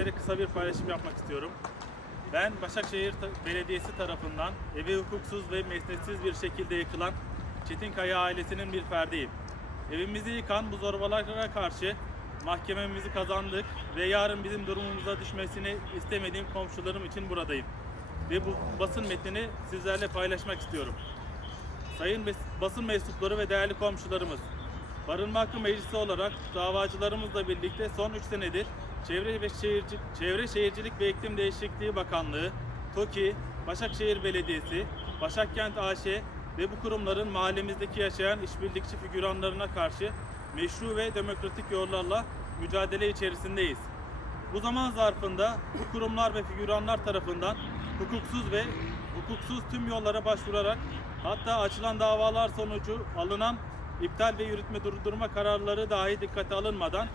sizlere kısa bir paylaşım yapmak istiyorum. Ben Başakşehir Belediyesi tarafından evi hukuksuz ve mesnetsiz bir şekilde yıkılan Çetinkaya ailesinin bir ferdiyim. Evimizi yıkan bu zorbalara karşı mahkememizi kazandık ve yarın bizim durumumuza düşmesini istemediğim komşularım için buradayım. Ve bu basın metnini sizlerle paylaşmak istiyorum. Sayın basın mensupları ve değerli komşularımız, Barınma Hakkı Meclisi olarak davacılarımızla birlikte son 3 senedir Çevre ve Şehirci, Çevre Şehircilik ve İklim Değişikliği Bakanlığı, TOKİ, Başakşehir Belediyesi, Başakkent AŞ ve bu kurumların mahallemizdeki yaşayan işbirlikçi figüranlarına karşı meşru ve demokratik yollarla mücadele içerisindeyiz. Bu zaman zarfında bu kurumlar ve figüranlar tarafından hukuksuz ve hukuksuz tüm yollara başvurarak hatta açılan davalar sonucu alınan iptal ve yürütme durdurma kararları dahi dikkate alınmadan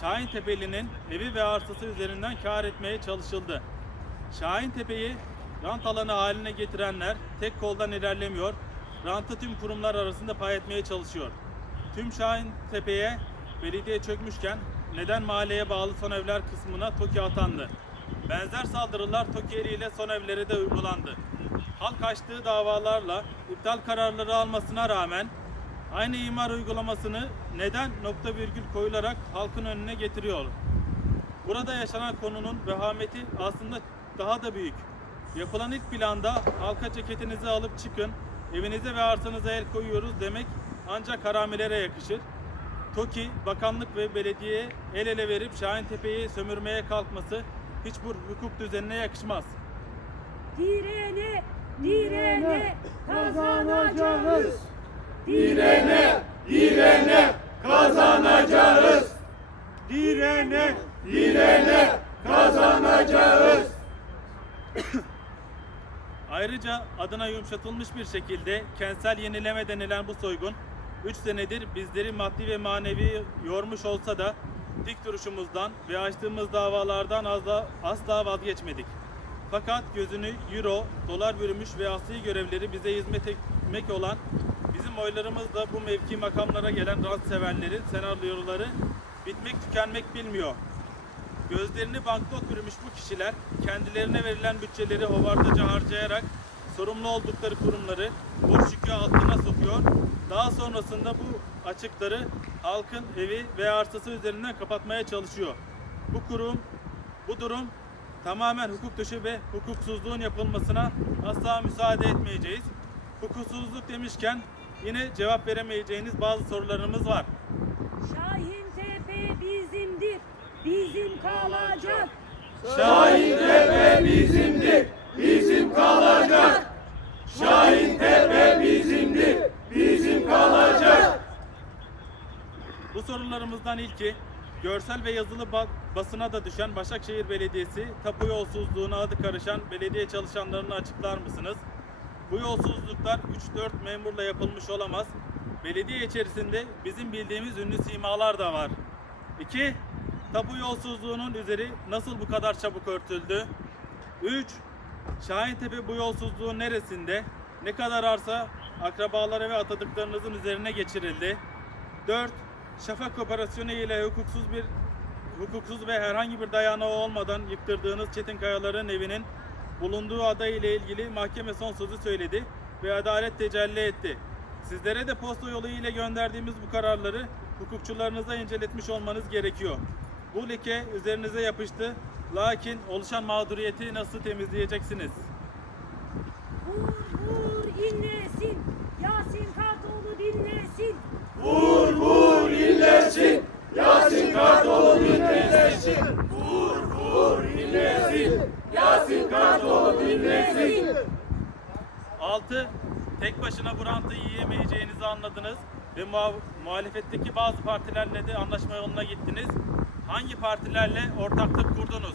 Şahin Tepeli'nin evi ve arsası üzerinden kar etmeye çalışıldı. Şahin Tepe'yi rant alanı haline getirenler tek koldan ilerlemiyor, rantı tüm kurumlar arasında pay etmeye çalışıyor. Tüm Şahin Tepe'ye belediye çökmüşken neden mahalleye bağlı son evler kısmına TOKİ atandı? Benzer saldırılar TOKİ eliyle son evlere de uygulandı. Halk açtığı davalarla iptal kararları almasına rağmen aynı imar uygulamasını neden nokta virgül koyularak halkın önüne getiriyor? Burada yaşanan konunun vehameti aslında daha da büyük. Yapılan ilk planda halka ceketinizi alıp çıkın, evinize ve arsanıza el koyuyoruz demek ancak haramelere yakışır. TOKİ, bakanlık ve belediyeye el ele verip Şahintepe'yi sömürmeye kalkması hiç bu hukuk düzenine yakışmaz. Direne, direne kazanacağız. Direne, direne kazanacağız. Direne! Direne kazanacağız. Ayrıca adına yumuşatılmış bir şekilde kentsel yenileme denilen bu soygun 3 senedir bizleri maddi ve manevi yormuş olsa da dik duruşumuzdan ve açtığımız davalardan asla, asla vazgeçmedik. Fakat gözünü euro, dolar bürümüş ve asli görevleri bize hizmet etmek olan bizim bu mevki makamlara gelen rant sevenlerin senaryoları bitmek tükenmek bilmiyor. Gözlerini banknot bürümüş bu kişiler kendilerine verilen bütçeleri hovardaca harcayarak sorumlu oldukları kurumları borç yükü altına sokuyor. Daha sonrasında bu açıkları halkın evi ve arsası üzerinden kapatmaya çalışıyor. Bu kurum, bu durum tamamen hukuk dışı ve hukuksuzluğun yapılmasına asla müsaade etmeyeceğiz. Hukuksuzluk demişken yine cevap veremeyeceğiniz bazı sorularımız var. Şahin Tepe bizimdir, bizim kalacak. Şahin Tepe bizimdir, bizim kalacak. Şahin Tepe bizimdir, bizim kalacak. Bu sorularımızdan ilki görsel ve yazılı ba- basına da düşen Başakşehir Belediyesi tapu yolsuzluğuna adı karışan belediye çalışanlarını açıklar mısınız? Bu yolsuzluklar 3-4 memurla yapılmış olamaz. Belediye içerisinde bizim bildiğimiz ünlü simalar da var. 2. Tapu yolsuzluğunun üzeri nasıl bu kadar çabuk örtüldü? 3. Şahintepe bu yolsuzluğun neresinde? Ne kadar arsa akrabalara ve atadıklarınızın üzerine geçirildi? 4. Şafak operasyonu ile hukuksuz bir hukuksuz ve herhangi bir dayanağı olmadan yıktırdığınız Çetin Kayalar'ın evinin bulunduğu ada ile ilgili mahkeme son sözü söyledi ve adalet tecelli etti. Sizlere de posta yolu ile gönderdiğimiz bu kararları hukukçularınıza inceletmiş olmanız gerekiyor. Bu leke üzerinize yapıştı. Lakin oluşan mağduriyeti nasıl temizleyeceksiniz? Kartoğlu dinlesin. 6. Tek başına bu rantı yiyemeyeceğinizi anladınız ve muha- muhalefetteki bazı partilerle de anlaşma yoluna gittiniz. Hangi partilerle ortaklık kurdunuz?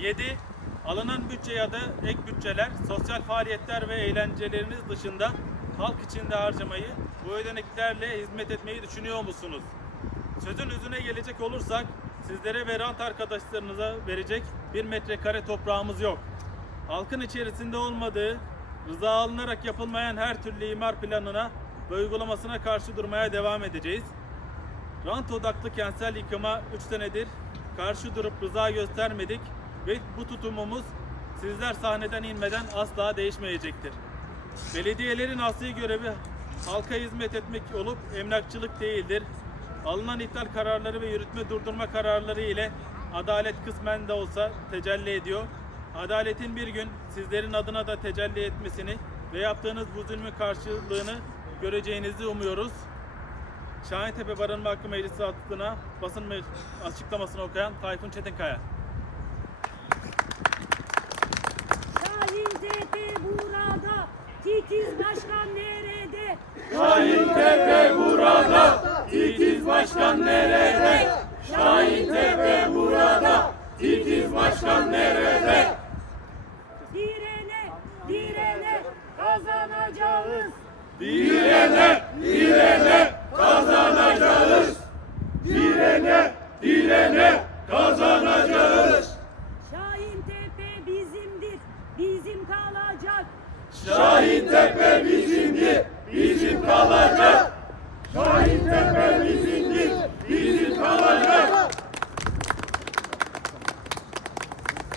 7. Alınan bütçe ya da ek bütçeler, sosyal faaliyetler ve eğlenceleriniz dışında halk içinde harcamayı, bu ödeneklerle hizmet etmeyi düşünüyor musunuz? Sözün özüne gelecek olursak, sizlere ve rant arkadaşlarınıza verecek bir metrekare toprağımız yok. Halkın içerisinde olmadığı, rıza alınarak yapılmayan her türlü imar planına ve uygulamasına karşı durmaya devam edeceğiz. Rant odaklı kentsel yıkıma 3 senedir karşı durup rıza göstermedik ve bu tutumumuz sizler sahneden inmeden asla değişmeyecektir. Belediyelerin asli görevi halka hizmet etmek olup emlakçılık değildir. Alınan iptal kararları ve yürütme durdurma kararları ile adalet kısmen de olsa tecelli ediyor. Adaletin bir gün sizlerin adına da tecelli etmesini ve yaptığınız bu zulmün karşılığını göreceğinizi umuyoruz. Şahintepe Barınma Hakkı Meclisi adına basın me- açıklamasını okuyan Tayfun Çetinkaya. Şahin Tepe burada. Titiz Başkan nerede? Şahin Tepe burada, Titiz Başkan nerede? Şahin Tepe burada, Titiz Başkan nerede? Direne, direne kazanacağız. Direne, direne kazanacağız. Şahin Tepe bizimdir, bizim kalacak. Şahin Tepe bizimdir, bizim kalacak. Şahin Tepe bizim